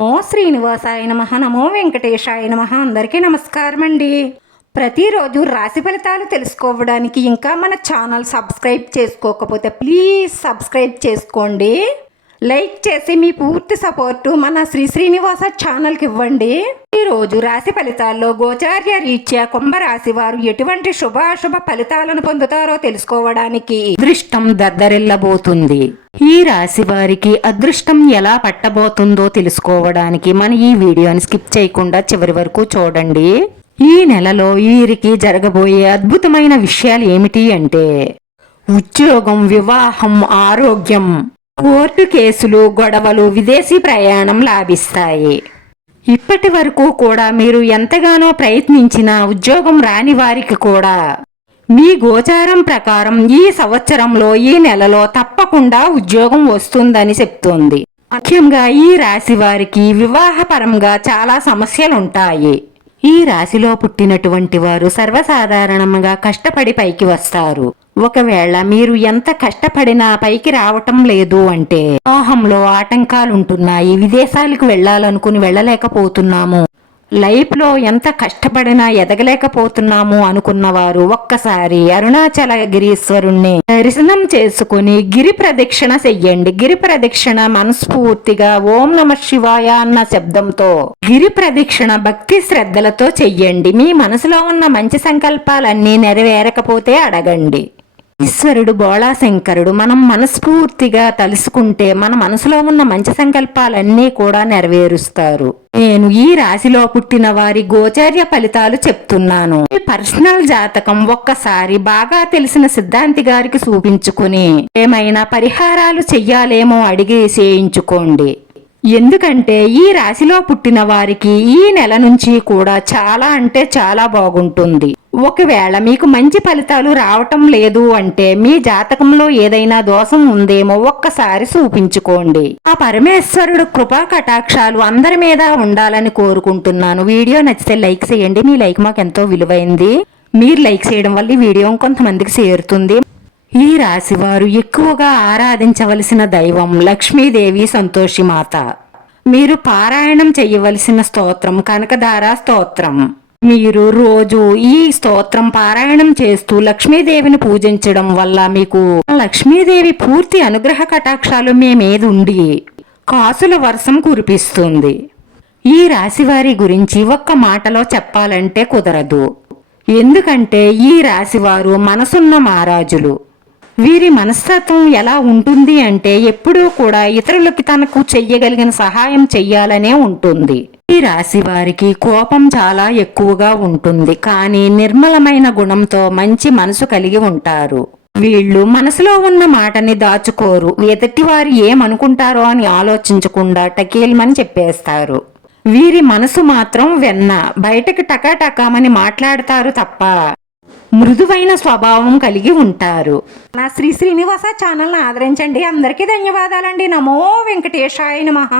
నమో శ్రీనివాసాయ నమః. నమో వెంకటేశాయ నమః. అందరికీ నమస్కారం అండి. ప్రతిరోజు రాశి ఫలితాలు తెలుసుకోవడానికి ఇంకా మన ఛానల్ సబ్స్క్రైబ్ చేసుకోకపోతే ప్లీజ్ సబ్స్క్రైబ్ చేసుకోండి. లైక్ చేసి మీ పూర్తి సపోర్టు మన శ్రీనివాస ఛానల్కి ఇవ్వండి. ఈరోజు రాశి ఫలితాల్లో గోచార్య రీత్యా కుంభరాశి వారు ఎటువంటి శుభాశుభ ఫలితాలను పొందుతారో తెలుసుకోవడానికి అదృష్టం దద్దరిల్లబోతుంది. ఈ రాశి వారికి అదృష్టం ఎలా పట్టబోతుందో తెలుసుకోవడానికి మన ఈ వీడియోని స్కిప్ చేయకుండా చివరి వరకు చూడండి. ఈ నెలలో వీరికి జరగబోయే అద్భుతమైన విషయాలు ఏమిటి అంటే ఉద్యోగం, వివాహం, ఆరోగ్యం, కోర్టు కేసులు, గొడవలు, విదేశీ ప్రయాణం లాభిస్తాయి. ఇప్పటి వరకు కూడా మీరు ఎంతగానో ప్రయత్నించిన ఉద్యోగం రాని వారికి కూడా మీ గోచారం ప్రకారం ఈ సంవత్సరంలో ఈ నెలలో తప్పకుండా ఉద్యోగం వస్తుందని చెప్తోంది. ముఖ్యంగా ఈ రాశి వారికి వివాహపరంగా చాలా సమస్యలుంటాయి. ఈ రాశిలో పుట్టినటువంటి వారు సర్వసాధారణంగా కష్టపడి పైకి వస్తారు. ఒకవేళ మీరు ఎంత కష్టపడినా పైకి రావటం లేదు అంటే వివాహంలో ఆటంకాలుంటున్నాయి, విదేశాలకు వెళ్ళాలనుకుని వెళ్ళలేకపోతున్నాము, లైఫ్లో ఎంత కష్టపడినా ఎదగలేకపోతున్నాము అనుకున్నవారు ఒక్కసారి అరుణాచల గిరీశ్వరుణ్ణి దర్శనం చేసుకుని గిరి ప్రదక్షిణ చెయ్యండి. గిరి ప్రదక్షిణ మనస్ఫూర్తిగా ఓం నమః శివాయ అన్న శబ్దంతో గిరి ప్రదక్షిణ భక్తి శ్రద్ధలతో చెయ్యండి. మీ మనసులో ఉన్న మంచి సంకల్పాలన్నీ నెరవేరకపోతే అడగండి. ఈశ్వరుడు బోళాశంకరుడు మనం మనస్ఫూర్తిగా తలుసుకుంటే మన మనసులో ఉన్న మంచి సంకల్పాలన్నీ కూడా నెరవేరుస్తారు. నేను ఈ రాశిలో పుట్టిన వారి గోచార్య ఫలితాలు చెప్తున్నాను. ఈ పర్సనల్ జాతకం ఒక్కసారి బాగా తెలిసిన సిద్ధాంతి గారికి చూపించుకుని ఏమైనా పరిహారాలు చెయ్యాలేమో అడిగి చేయించుకోండి. ఎందుకంటే ఈ రాశిలో పుట్టిన వారికి ఈ నెల నుంచి కూడా చాలా అంటే చాలా బాగుంటుంది. ఒకవేళ మీకు మంచి ఫలితాలు రావటం లేదు అంటే మీ జాతకంలో ఏదైనా దోషం ఉందేమో ఒక్కసారి చూపించుకోండి. ఆ పరమేశ్వరుడు కృపా కటాక్షాలు అందరి మీద ఉండాలని కోరుకుంటున్నాను. వీడియో నచ్చితే లైక్ చేయండి. మీ లైక్ మాకు ఎంతో విలువైంది. మీరు లైక్ చేయడం వల్ల ఈ వీడియో కొంతమందికి చేరుతుంది. ఈ రాశివారు ఎక్కువగా ఆరాధించవలసిన దైవం లక్ష్మీదేవి సంతోషిమాత. మీరు పారాయణం చేయవలసిన స్తోత్రం కనకధార స్తోత్రం. మీరు రోజు ఈ స్తోత్రం పారాయణం చేస్తూ లక్ష్మీదేవిని పూజించడం వల్ల మీకు లక్ష్మీదేవి పూర్తి అనుగ్రహ కటాక్షాలు మీ మీద ఉండి కాసుల వర్షం కురిపిస్తుంది. ఈ రాశివారి గురించి ఒక్క మాటలో చెప్పాలంటే కుదరదు. ఎందుకంటే ఈ రాశివారు మనసున్న మహారాజులు. వీరి మనస్తత్వం ఎలా ఉంటుంది అంటే ఎప్పుడూ కూడా ఇతరులకి తనకు చెయ్యగలిగిన సహాయం చెయ్యాలనే ఉంటుంది. ఈ రాశి వారికి కోపం చాలా ఎక్కువగా ఉంటుంది, కానీ నిర్మలమైన గుణంతో మంచి మనసు కలిగి ఉంటారు. వీళ్ళు మనసులో ఉన్న మాటని దాచుకోరు. ఎదుటివారు ఏమనుకుంటారో అని ఆలోచించకుండా టకీల్మని చెప్పేస్తారు. వీరి మనసు మాత్రం వెన్న, బయటకు టకాటకామని మాట్లాడతారు తప్ప మృదువైన స్వభావం కలిగి ఉంటారు. నా శ్రీనివాస ఛానల్ని ఆదరించండి. అందరికీ ధన్యవాదాలండి. నమో వెంకటేశాయ నమః.